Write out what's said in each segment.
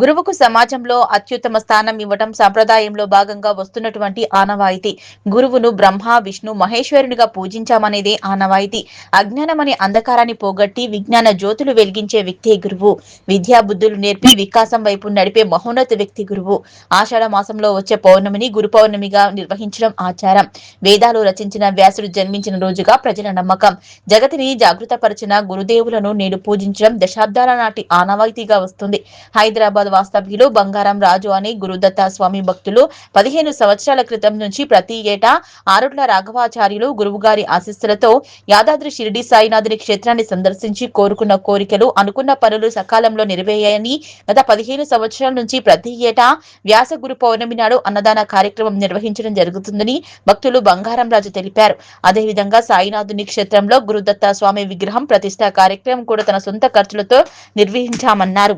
గురువుకు సమాజంలో అత్యుత్తమ స్థానం ఇవ్వటం సంప్రదాయంలో భాగంగా వస్తున్నటువంటి ఆనవాయితీ. గురువును బ్రహ్మ, విష్ణు, మహేశ్వరునిగా పూజించామనేదే ఆనవాయితీ. అజ్ఞానమనే అంధకారాన్ని పోగొట్టి విజ్ఞాన జ్యోతులు వెలిగించే వ్యక్తే గురువు. విద్యా బుద్ధులు నేర్పి వికాసం వైపు నడిపే మహోన్నత వ్యక్తి గురువు. ఆషాఢ మాసంలో వచ్చే పౌర్ణమిని గురు పౌర్ణమిగా నిర్వహించడం ఆచారం. వేదాలు రచించిన వ్యాసుడు జన్మించిన రోజుగా ప్రజల నమ్మకం. జగతిని జాగృతపరిచిన గురుదేవులను నేడు పూజించడం దశాబ్దాల నాటి ఆనవాయితీగా వస్తుంది. హైదరాబాద్ వాస్తవ్యులు బంగారం రాజు అనే గురుదత్త స్వామి భక్తులు 15 సంవత్సరాల క్రితం నుంచి ప్రతి ఏటా ఆరుట్ల రాఘవాచార్యులు గురువుగారి ఆశీస్సులతో యాదాద్రి షిరిడి సాయినాథుని క్షేత్రాన్ని సందర్శించి కోరుకున్న కోరికలు, అనుకున్న పనులు సకాలంలో నెరవేరాయని గత 15 సంవత్సరాల నుంచి ప్రతి ఏటా వ్యాస గురు పౌర్ణమి నాడు అన్నదాన కార్యక్రమం నిర్వహించడం జరుగుతుందని భక్తులు బంగారం రాజు తెలిపారు. అదేవిధంగా సాయినాథుని క్షేత్రంలో గురుదత్త స్వామి విగ్రహం ప్రతిష్ఠా కార్యక్రమం కూడా తన సొంత ఖర్చులతో నిర్వహించామన్నారు.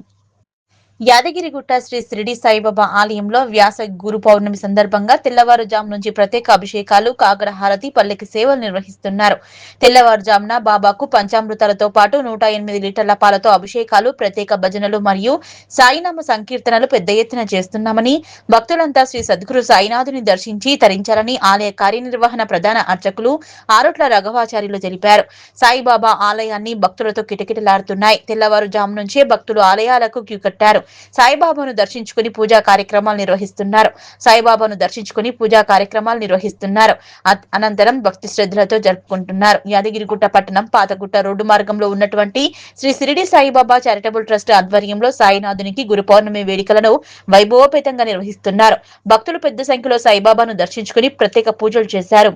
యాదగిరిగుట్ట శ్రీ షిరిడి సాయిబాబా ఆలయంలో వ్యాస గురు పౌర్ణమి సందర్భంగా తెల్లవారుజాము నుంచి ప్రత్యేక అభిషేకాలు, కాగడ హారతి, పల్లకి సేవలు నిర్వహిస్తున్నారు. తెల్లవారుజామున బాబాకు పంచామృతాలతో పాటు 108 లీటర్ల పాలతో అభిషేకాలు, ప్రత్యేక భజనలు మరియు సాయినామ సంకీర్తనలు పెద్ద ఎత్తున చేస్తున్నామని, భక్తులంతా శ్రీ సద్గురు సాయినాథుని దర్శించి తరించాలని ఆలయ కార్యనిర్వహణ ప్రధాన అర్చకులు ఆరుట్ల రాఘవాచార్యులు తెలిపారు. సాయిబాబా ఆలయాన్ని భక్తులతో కిటకిటలాడుతున్నాయి. తెల్లవారుజాము నుంచే భక్తులు ఆలయాలకు క్యూ కట్టారు. సాయిబాబాను దర్శించుకుని పూజా కార్యక్రమాలు నిర్వహిస్తున్నారు. అనంతరం భక్తి శ్రద్ధలతో జరుపుకుంటున్నారు. యాదగిరిగుట్ట పట్టణం పాతగుట్ట రోడ్డు మార్గంలో ఉన్నటువంటి శ్రీ షిరిడి సాయిబాబా చారిటబుల్ ట్రస్ట్ ఆధ్వర్యంలో సాయినాథునికి గురు పౌర్ణమి వేడుకలను వైభవోపేతంగా నిర్వహిస్తున్నారు. భక్తులు పెద్ద సంఖ్యలో సాయిబాబాను దర్శించుకుని ప్రత్యేక పూజలు చేశారు.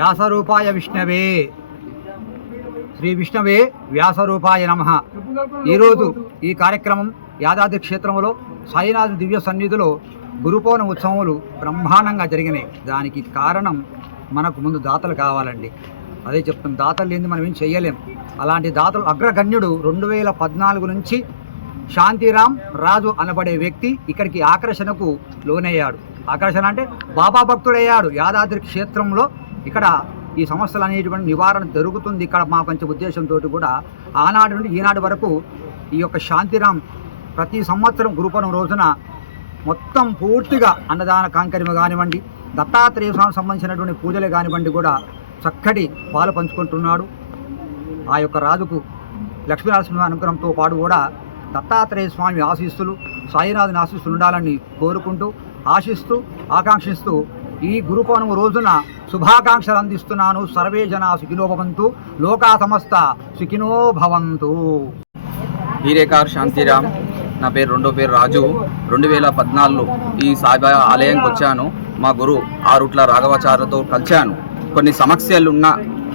వ్యాసరూపాయ విష్ణవే, శ్రీ విష్ణవే వ్యాసరూపాయ నమః. ఈరోజు ఈ కార్యక్రమం యాదాద్రి క్షేత్రంలో సాయినాథ్ దివ్య సన్నిధిలో గురుపౌర్ణమి ఉత్సవములు బ్రహ్మాండంగా జరిగినాయి. దానికి కారణం మనకు ముందు దాతలు కావాలండి. అదే చెప్తాం, దాతలు లేని మనం ఏం చెయ్యలేం. అలాంటి దాతలు అగ్రగణ్యుడు 2014 నుంచి శాంతిరామ్ రాజు అనబడే వ్యక్తి ఇక్కడికి ఆకర్షణకు లోనయ్యాడు. ఆకర్షణ అంటే బాబా భక్తుడయ్యాడు. యాదాద్రి క్షేత్రంలో ఇక్కడ ఈ సమస్యలు అనేటువంటి నివారణ జరుగుతుంది ఇక్కడ మా కొంచెం ఉద్దేశంతో కూడా ఆనాటి నుండి ఈనాటి వరకు ఈ యొక్క శాంతిరామ్ ప్రతి సంవత్సరం గురుపౌర్ణమి రోజున మొత్తం పూర్తిగా అన్నదాన కాంకర్యం కానివ్వండి, దత్తాత్రేయ స్వామికి సంబంధించినటువంటి పూజలే కానివ్వండి కూడా చక్కటి పాలు పంచుకుంటున్నాడు. ఆ యొక్క రాజుకు లక్ష్మీనరసింహ అనుగ్రహంతో పాటు కూడా దత్తాత్రేయ స్వామి ఆశీస్సులు, సాయినాథుని ఆశీస్సులు ఉండాలని కోరుకుంటూ, ఆశిస్తూ, ఆకాంక్షిస్తూ ఈ గురు పౌర్ణమి రోజున శుభాకాంక్షలు అందిస్తున్నాను. సర్వే జనా సుఖినో భవంతు, లోకా సమస్త సుఖినో భవంతు. హీరేకార్ శాంతిరామ్, నా రెండో పేరు రాజు. 2014లో ఈ సాయిబాబా ఆలయానికి వచ్చాను. మా గురు ఆరుట్ల రాఘవాచార్యతో కలిశాను. కొన్ని సమస్యలు ఉన్నా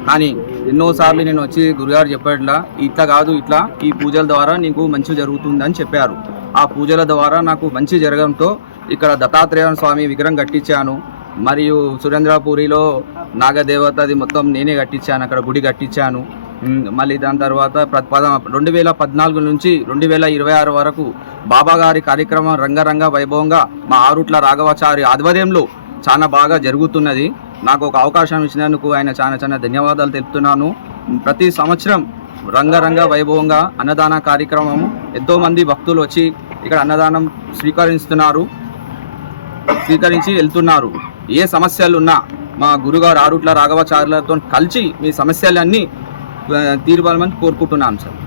కానీ ఎన్నోసార్లు నేను వచ్చి గురుగారు చెప్పేట్లా ఇట్లా కాదు, ఇట్లా ఈ పూజల ద్వారా నీకు మంచి జరుగుతుందని చెప్పారు. ఆ పూజల ద్వారా నాకు మంచి జరగడంతో ఇక్కడ దత్తాత్రేయ స్వామి విగ్రహం కట్టించాను. మరియు సురేంద్రపూరిలో నాగదేవతది మొత్తం నేనే కట్టించాను, అక్కడ గుడి కట్టించాను. మళ్ళీ దాని తర్వాత 2014 నుంచి 2026 వరకు బాబాగారి కార్యక్రమం రంగరంగ వైభవంగా మా ఆరుట్ల రాఘవాచారి ఆధ్వర్యంలో చాలా బాగా జరుగుతున్నది. నాకు ఒక అవకాశం ఇచ్చినందుకు ఆయన చాలా ధన్యవాదాలు తెలుపుతున్నాను. ప్రతి సంవత్సరం రంగరంగ వైభవంగా అన్నదాన కార్యక్రమం ఎంతోమంది భక్తులు వచ్చి ఇక్కడ అన్నదానం స్వీకరించి వెళ్తున్నారు. ఏ సమస్యలు ఉన్నా మా గురుగారు ఆరుట్ల రాఘవాచార్యులతో కలిసి మీ సమస్యలన్నీ తీర్పాలని కోరుకుంటున్నాను సార్.